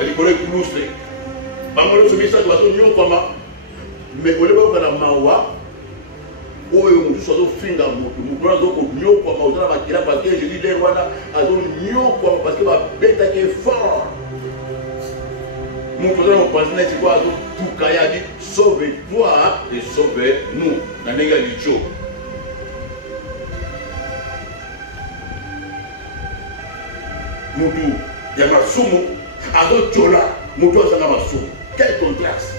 Elle connaît Koulousé. Bangolo, ce message doit être comment. Mais on est pas dans Mawa. Oh, on dit surtout finga moto. Nous prenons donc mieux quoi. On a la parce que je dis les voilà. Alors mieux quoi parce que ma bête est fort. Nous faisons un partenaire qui va tout kaya dit sauve-toi et sauve-nous. Dans les gars du show. Moudou, il y a ma soumo. Alors Tchola, Moudou a ma soumo. Quel contraste.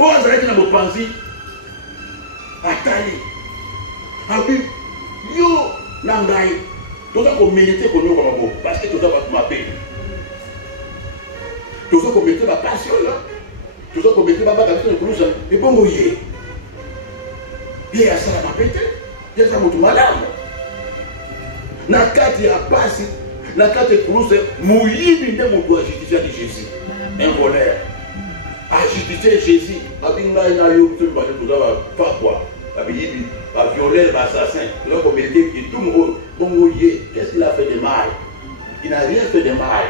Oh, ça a été dans mon pensée. Attendez. Ah oui, yo, Nangaï. Tout ça qu'on mérite pour nous comme un parce que tout ça va m'appeler. Tout ça qu'on mérite ma passion là. Tout ça qu'on mérite ma bagarre sur le clouche. Et bon, mouillé. Il y a ça à ma pété. Il y a ça à mon malade. Na kati ya pasi, na kati ya clouche, mouillé, il mon doigt justifier de Jésus. Un voleur. A justifier Jésus. Abinga ina yo tout le tout ça va pas quoi. Abibi, va violer l'assassin. Donc on mérite que tout le monde, bon mouillé, qu'est-ce qu'il a fait de mal? Il n'a rien fait de mal.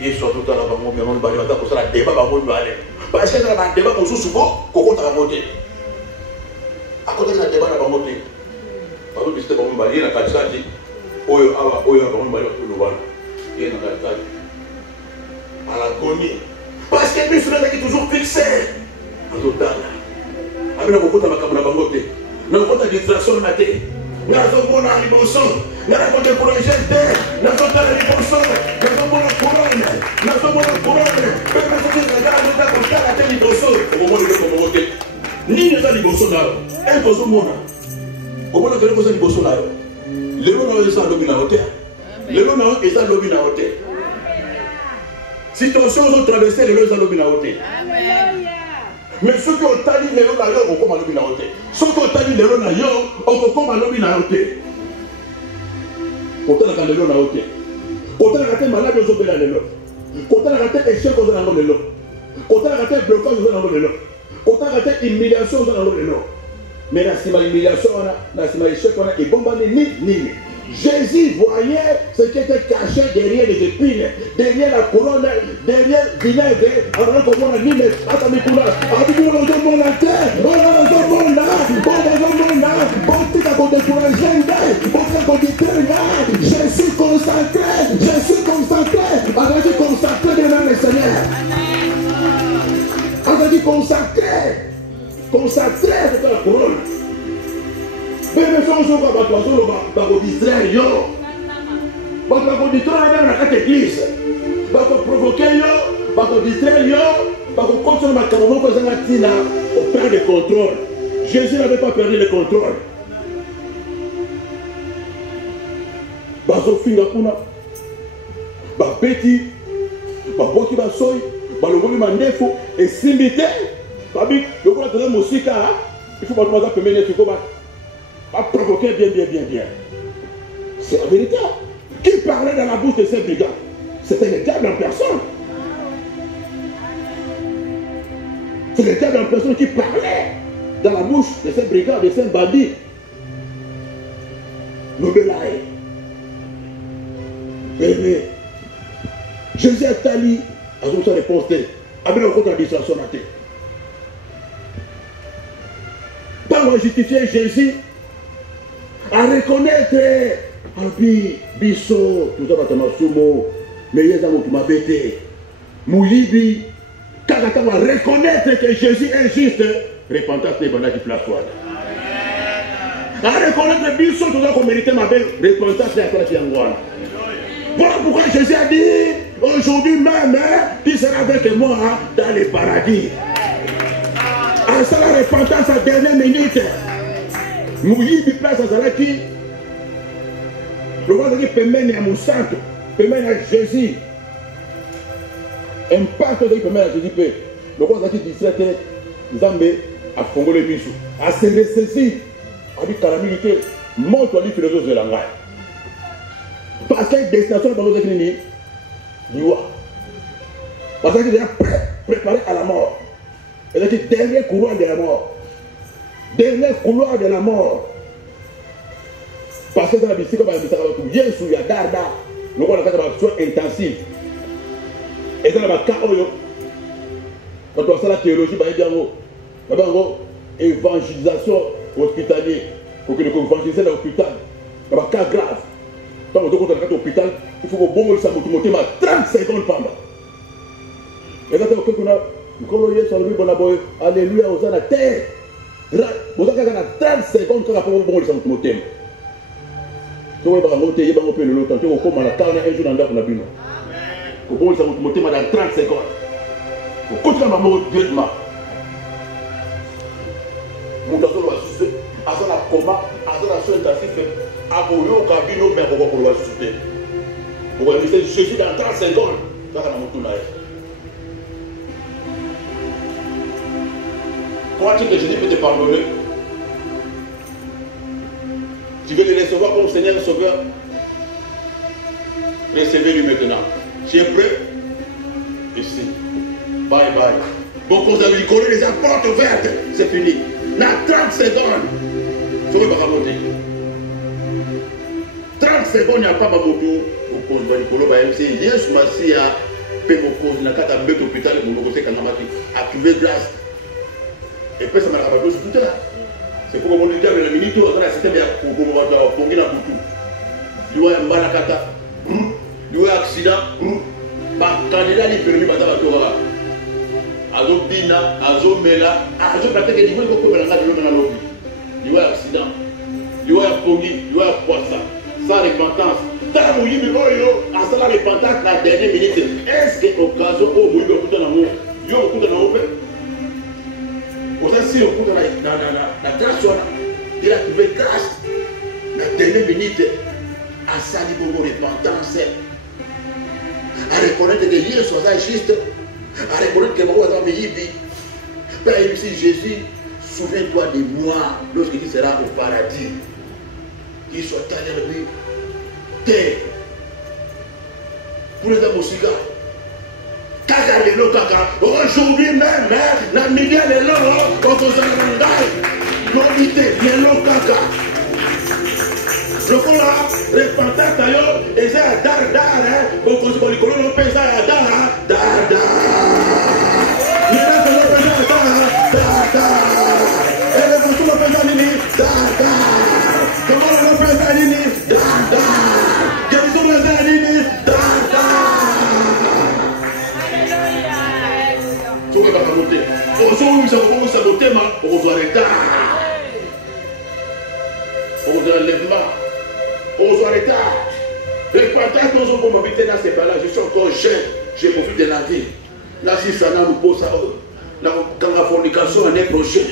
Et surtout dans la banque, on va aller pour ça la débat va aller. Parce que dans la débat on sous souvent, qu'on va monter. À côté de la débat on va monter. Parce que c'était bon, on va aller dans la carte dit, oyo awa oyo on va aller tout le monde. Et dans la carte à la cognée. Parce que nous sommes qui toujours fixés. En total. Avec la beaucoup de ma caméra bangote. Nous avons des distractions matin. Nous avons mon arribonson. Nous avons des projets. Nous avons des arribonson. Nous avons mon couronne. Nous avons mon couronne. Même si vous regardez, nous avons la tête d'Ibonson. Au moment où nous avons voté. Ni nous avons l'Ibonson là. Un boson mona. Au moment où nous avons l'Ibonson là. Les gens n'ont pas lobby à hauteur. Les gens n'ont pas lobby à hauteur. Situation ont traversé les gens à lobby à hauteur. Mais ceux qui ont tali les gens d'ailleurs, on commence à lobby à hauteur. Ceux qui ont tali les gens d'ailleurs, on commence à lobby à hauteur. Quand on a les gens à hauteur. Quand on a raté malade, on a raté les gens. Quand on a raté échec, on a raté les gens. Quand on a raté blocage, on a raté les gens. Quand on a raté humiliation, on a raté les gens. Mais dans cette humiliation, dans cette échec, on a et bon, ni. Jésus voyait ce qui était caché derrière les épines, derrière la couronne, derrière le vinaigre, avant qu'on a dit, mais attendez, on a dans le monde à terre, on a dans le monde là, je suis consacré, on a dit consacré devant le Seigneur. On a dit consacré devant la couronne. Mais les gens sont pas distraire, yo. Pas distraire dans la église. Pas provoquer, yo. Pas distraire, yo. Pas continuer ma caméra pour on perd le contrôle. Jésus n'avait pas perdu le contrôle. Bazo finga kuna. Ba petit. Ba boki ba soy. Ba longoli mandefo et simité. Babi, le voilà dans la musique, il faut pas demander à permettre de faire à provoquer bien. C'est la vérité. Qui parlait dans la bouche de ces brigands? C'était le diable en personne. C'est le diable en personne qui parlait dans la bouche de ces brigands, de ces bandits. Nobelaï. Mais Jésus a tali à son réponse. Avec la contradiction à terre. Pas moi justifier Jésus. À reconnaître Albi, Bisso, tout ça va te m'assumer, mais il y a des gens qui m'ont bêté. Mouyibi, quand on va reconnaître que Jésus est juste, repentance n'est pas qui place. À reconnaître Bisso, tout ça qu'on méritait ma belle, repentance n'est pas qui en voilà pourquoi Jésus a dit, aujourd'hui même, tu seras avec moi dans le paradis. À ça la repentance à dernière minute. Mouyibi place à Zalaki. Le roi de Dieu permet à mon santo, permet à Jésus. Impact de permet à Jésus. Le roi de Dieu disait Zambé a fongolé Bissou. A se ressaisir. A dit calamité. Montre à lui philosophe de langage. Parce que destination de la Nini, Diwa. Parce qu'il est déjà préparé à la mort. Elle a dit dernier couloir de la mort. Dernier couloir de la mort. parce que dans la bisika bayambisaka bato yesu ya darda lokola kaka basoin intensive eza na baka oyo bato basala théologie bayebi yango babi yango évangélisation hospitalier kokende koévangéliser na hôpital na baka grave ntango tokota na kati hôpital il faut kobongolisa motu motema 30 secondes pamba eza te okekuna nkolo yesu alobi bona boye alleluya oza na terre boza kaka na 30 secondes kaka mpo kobongolisa motu motema tokoyebango te yebango mpe lelo tante kokóma na kaka na un jour na ndako na bino kobongolisa motu motema dans 30 secondes okotika bango directement moto azoloba susu aza na koma aza na soin intensif akoyoka bino me akoka koloba susu te okoyebisa jésus dans 30 secondes kaka na motu na ye. Crois-tu que Jésus peut te pardonner? Tu veux le recevoir comme Seigneur et Sauveur? Recevez-lui maintenant. Tu es prêt? Ici. Bye bye. Bon, quand vous avez collé les portes ouvertes, c'est fini. Dans 30 secondes, je vais pas monter. 30 secondes, il n'y a pas de moto. Au cause de Nicolo, c'est Yesu Massia, paix au cause de la carte à mettre au hôpital, mon côté Kanamati, activer grâce. Et puis ça m'a rappelé tout ça. C'est pour que mon diable le minute on a système pour pongi na butu. Liwa mbana kata. Liwa accident. Ba candidat li permis bata ba toka. Azo bina, azo mela, azo plateke liwa ko ko belanga liwa na lobi. Liwa accident. Liwa pongi, liwa poissa. Sans repentance. Tant oui mais oyo, à la repentance la dernière minute. Est-ce que occasion au moui ko kuta na mo? Yo ko kuta na mo pe? Si on coupe dans la grâce, il a trouvé grâce. La dernière minute, à sali pour repentance, à reconnaître que Dieu soit juste, à reconnaître que Maman a mis vie. Père, ici Jésus, souviens-toi de moi lorsque tu seras au paradis. Qu'il soit allé avec lui. Terre. Pour les hommes au cigare. Kaka lelo kaka aujourd'hui même na midi lelo okozala na ngai lobi te lelo kaka lokola repentance yo eza ya dardar okozwa likolo no mpe eza ya dardar lelo kolo mpe eza ya dardar ele kosulo mpe eza nini dardar komolo no mpe eza nini dardar kemisolo eza nini dardar. Aujourd'hui, on se vote, on se retard. On se lèvement. On se retard. Repentance, nous sommes habiter dans ces pas-là. Je suis encore jeune. Je profite de la vie. Là, si ça n'a pas pose ça, quand la fornication l'année prochaine,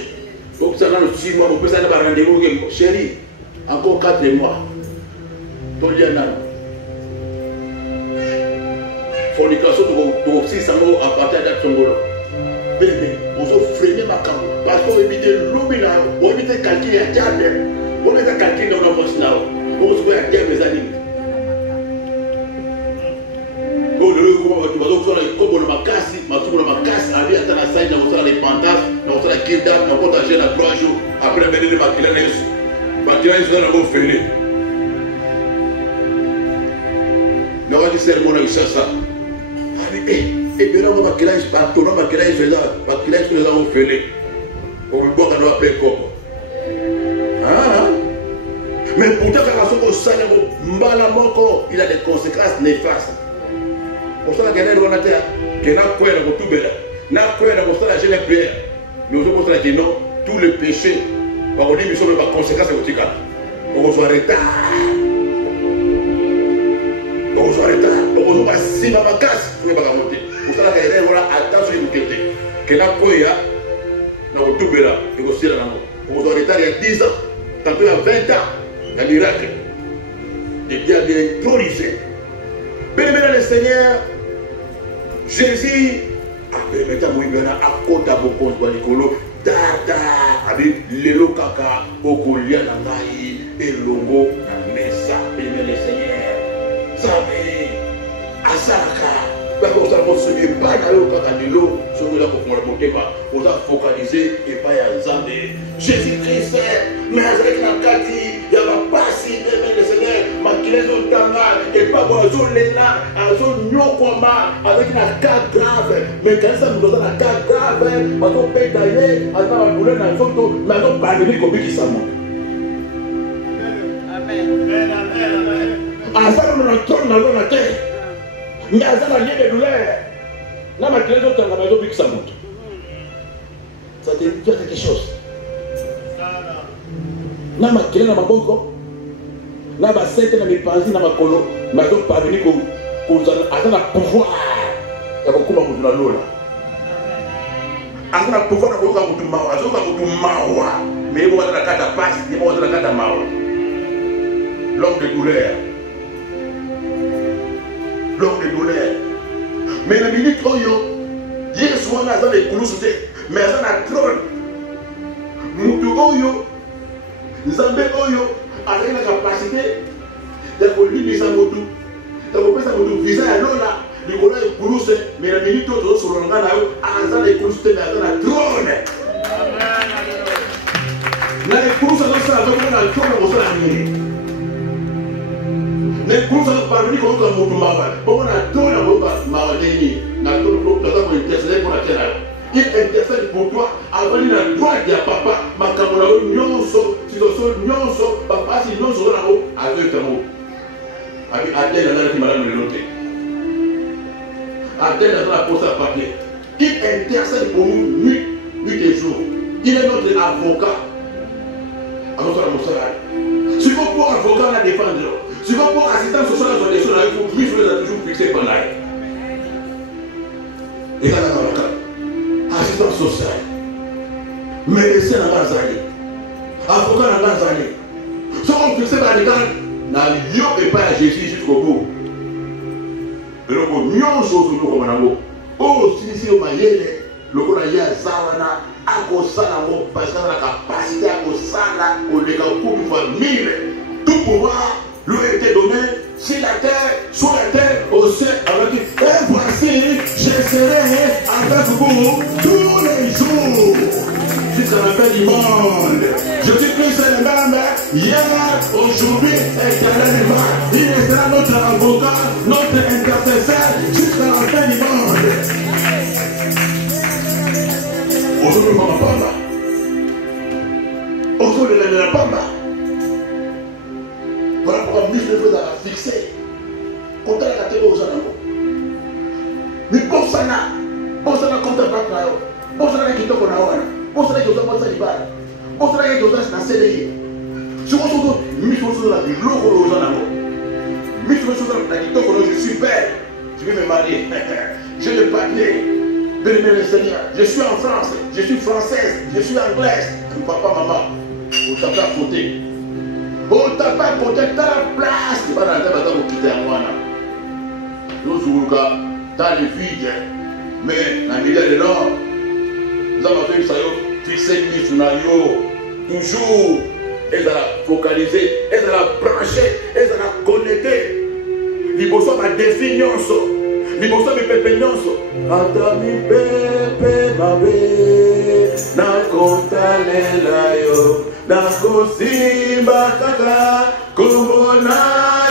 donc ça n'a pas 6 mois, on peut s'en avoir rendez-vous. Chérie, encore 4 mois. Toliana. Fornication, donc 6 ans à partir de son boulot. Bébé, vous avez freiné ma camp. Parce qu'on évite l'obéla, on évite calquer à diable. On évite calquer dans la voice là. On se voit à diable mes amis. On le ma casse, ma tour ma casse, à lui, à la salle, dans les pantas, dans la kidnap, dans votre agent à 3 jours. Après, venez de Maquilanes. Maquilanes, vous allez vous faire. Nous avons dit sermon avec ça. Et bien là, on va créer un bateau, on va créer un là, on va créer un là, on fait les. On va boire dans la paix comme. Mais pourtant, quand on s'en va, il a des conséquences néfastes. Pour ça, on a terre, qu'il n'a pas de tout bel. N'a pas de la jeune prière. Mais on se dit non, tous les péchés, on dit qu'ils sont des conséquences au Tika. On se retard. On se retard. On se si ma casse, on va monter. Pour ça, on a attention à nous quitter. Que la poya, on va tout bel. On se retard il y a 10 ans, tantôt il y a 20 ans, un miracle. Dieu a glorifié. Béni le Seigneur. Jésus a permis à moi à côté de mon compte dada avec lelo kaka okolia na ngai elongo na mesa. Béni le Seigneur. Sabe asaka bako sa mosuki ba na lo kaka lelo soki la ko fondre motema on a focalisé et pas ya Nzambe Jésus Christ mais avec la kati ya ba pasi béni le maquillage tanga et pas bon là avec une cas grave mais quand ça nous donne un cas grave on peut payer d'ailleurs on va douleur dans photo mais on va venir comme qui ça monte. Amen. Ah ça nous retourne dans la terre. Mais ça n'a rien de douleur. Là maquillage tanga mais on peut que ça monte. Ça te dit quelque chose. Na maquillage na maboko. Na ba sete na mipanzi na makolo mais on pas venir comme azana pouvoir ya kokuma mutu na lola azana pouvoir na koka mutu mawa azoka mutu mawa mais bon azana kata passe ni bon azana kata mawa l'homme de douleur mais la minute oyo Yesu wana azana ekulusu te mais azana trône mutu oyo nzambe oyo azali na capacité ya kolimisa mutu tu pesa mutu visa ya lola likolo ekuluse mais la minute oyo tozosololanga na yo azala ekulusu te mais azala trône na ekulusu azosala azomona trône kosala nini na ekulusu parveni koyoka mutu mawa bongo na trône akoyoka mawa ndeni na trône aza kointercede mpona te na yo il intercède pour toi avandi na droite ya papa makambo na yo nyonso situation nyonso bapasi nyonso oza nango azoyokango Adèle a dit madame le noté. Adèle a la pose à papier. Il intercède pour nous nuit et jour. Il est notre avocat. Alors ça la moussala. Si vous pour avocat la défendre, si vous pour assistant social sur les choses, il faut plus les a toujours fixé par là. Et là avocat, assistant social, médecin dans la zone, avocat dans la zone. Si on fixe par les gars. Na lieu et pas à Jésus jusqu'au bout. Mais donc, nous sommes comme un oh, si on m'a dit, le qu'on a dit à Zawana, à Kosala, parce qu'on a la capacité à Kosala, au légal pour une fois 1000. Tout pouvoir lui a été donné sur la terre, sous la terre, au ciel, avec et voici, je serai avec vous tous les jours. Jusqu'à la fin du monde. Je suis Christ le même hier, aujourd'hui, éternellement. Il sera notre avocat, notre intercesseur jusqu'à la fin du monde. Aujourd'hui, on va pas. Aujourd'hui, on va pas. Voilà pourquoi Miss le faisait fixer. Quand elle a la télé aux gens. Mais pour ça, comme t'as pas de pour ça, qui t'ont qu'on a. Pour cela que vous avez pensé à l'Ibar. Pour cela que vous avez pensé à CDI. Si vous avez mis sur la vie, l'eau aux gens d'amour. Mis sur la vie, je suis père. Je vais me marier. J'ai le papier. Béni le Seigneur. Je suis en France. Je suis française. Je suis anglaise. Papa, maman. On t'a pas côté. On t'a pas côté. T'as la place. Tu vas dans la table à quitter un mois. Nous, t'as les filles. Mais la milieu de l'or. Nous avons fait ça, fixer une sur toujours, elles ont focalisé, elles ont branché, elles ont connecté. Les bossons ma définition, les bossons mes pépénions. Atami pepe mabe, na kontale layo, na kosimba kaka, komona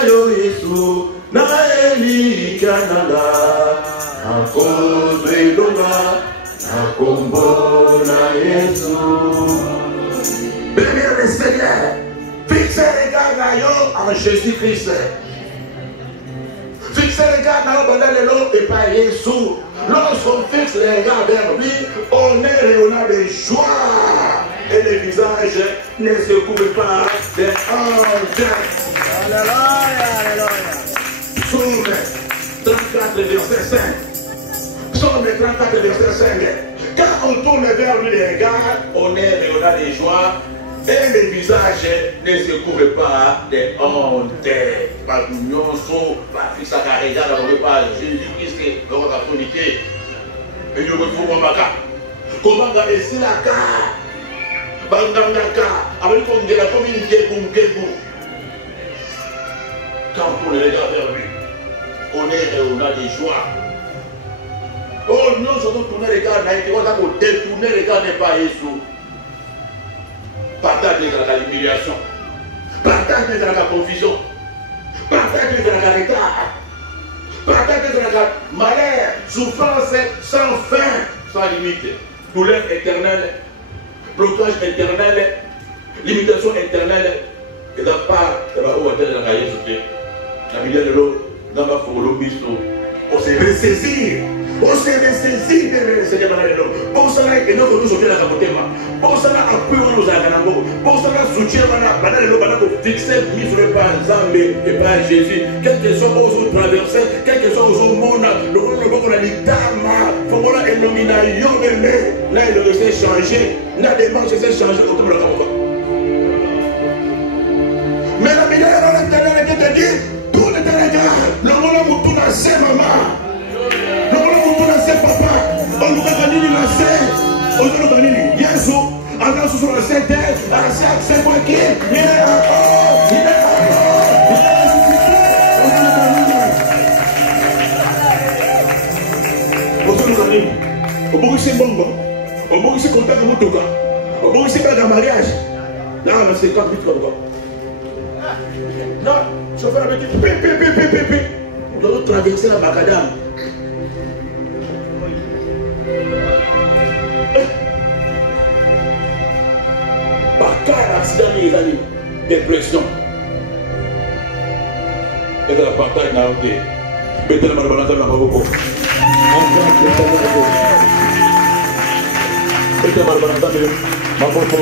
yo Yesu, na eli kanada, akoze longa. Akombona Yesu. Bénir le Seigneur. Fixez les gars en Jésus-Christ. Fixez les gars dans le et pas Jésus. Lorsqu'on fixe les gars vers lui, on est rayonnant de joie. Et le visage ne se couvre pas de honte. Alléluia, alléluia. Psaume 34, verset 5. Psaume 34, verset 5. Quand on tourne vers lui les regards, on est rayonnant de joie et le visage ne se couvre pas de honte. Par l'union, par fixer à regard, on ne pas Jésus-Christ, on va communiquer. Et nous retrouvons ma carte. Comment garder si la carte? Bandangaka, avec comme de la commune Gégou. Quand on les regarde vers lui, on est rayonnant de joie. Oh, nous sommes tournés les gars, on a détourné les gars n'est pas Jésus. Partage de la humiliation. Partage de la confusion. malheur, souffrance sans fin, sans limite, douleur éternelle, blocage éternel, limitation éternelle, et de part de la haute de la Jésus. La milieu de l'eau, dans ma folie, on s'est ressaisir. On s'est ressaisir de Seigneur dans l'eau. Pour cela, et nous nous sommes à la côté. Pour cela, appui on nous a gagné. Pour cela, soutien pendant l'eau, pendant que fixer, mis sur le pas Zambé et pas Jésus. Quel que soit aux traversés, quel que soit aux monde, le monde qu'on a dit Dama, faut qu'on a éloigné là, il aurait changé. La démarche s'est changée autour de la campagne. Mais la meilleure de l'intérieur qui te dit, tout l'intérieur, le monde où tout a ses mamans, le monde où tout a ses papas, on nous a gagné la scène, on nous a gagné Yesu, avant ce soit la scène, la scène, c'est moi qui est, il est encore, il est encore, on nous a gagné, on peut aussi bongo, on peut aussi compter comme tout cas, on peut aussi faire un mariage, là, c'est 4 minutes comme ça. Non, chauffeur avec pipi. On doit traverser la macadam. Par cas d'accident, les amis, dépression. Et de la bataille n'a été. Mettez la malbalance dans la maboko. Mettez la malbalance dans la maboko.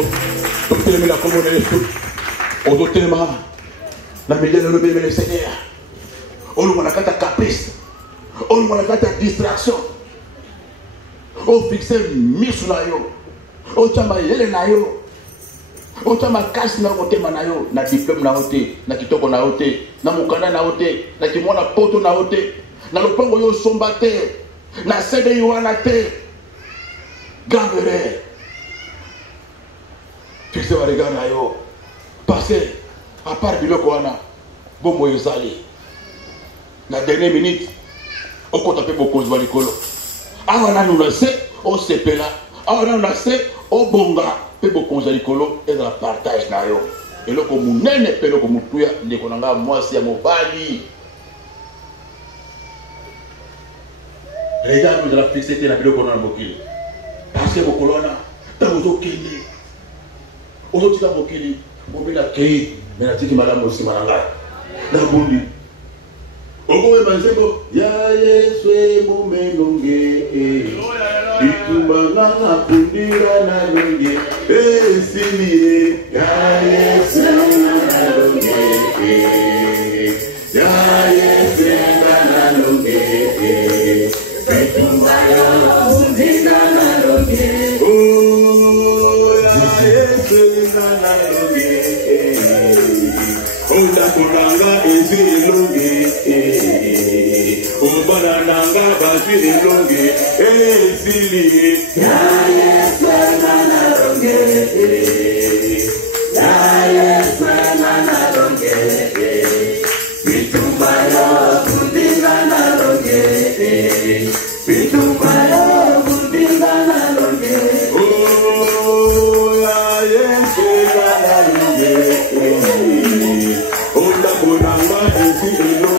Docteur Mila Commune, au docteur Mila. La médaille de le Seigneur. On nous a fait caprice. On nous a fait distraction. On fixe mis sur la yo. On t'a yele na yo. On t'a casse na côté manayo. Na diplôme na côté. Na kitoko na côté. Na mukana na côté. Na kimona poto na côté. Na lopango yo sombate. Na sede yo na te. Gambere. Fixe wa regard na yo. Passez. À part biloko wana bombo ezali na dernière minute okota pe bokonzi wa likolo awa nanu na se osepela awa nanu na se obonga pe bokonzi wa likolo ezala partage na yo eloko munene pe eloko mutuya ndeko na nga mwasi ya mobali les gars nous la fixité na biloko na mokili parce que bokolo wana ntango ozokende ozotika mokili mobila kei mais la tiki madame aussi malanga na bundi okowe manzego ya Yesu mumenonge itumanga na kundira na nge silie ya Yesu na longe ya Yesu na longe itumanga kundira na longe oh ya Yesu na longe Onda kunanga ezi longe, Obana nanga bazi longe, ezili. Ya Yesu na longe, Ya Yesu na longe, Bitumba yo kundinga na longe, Bitumba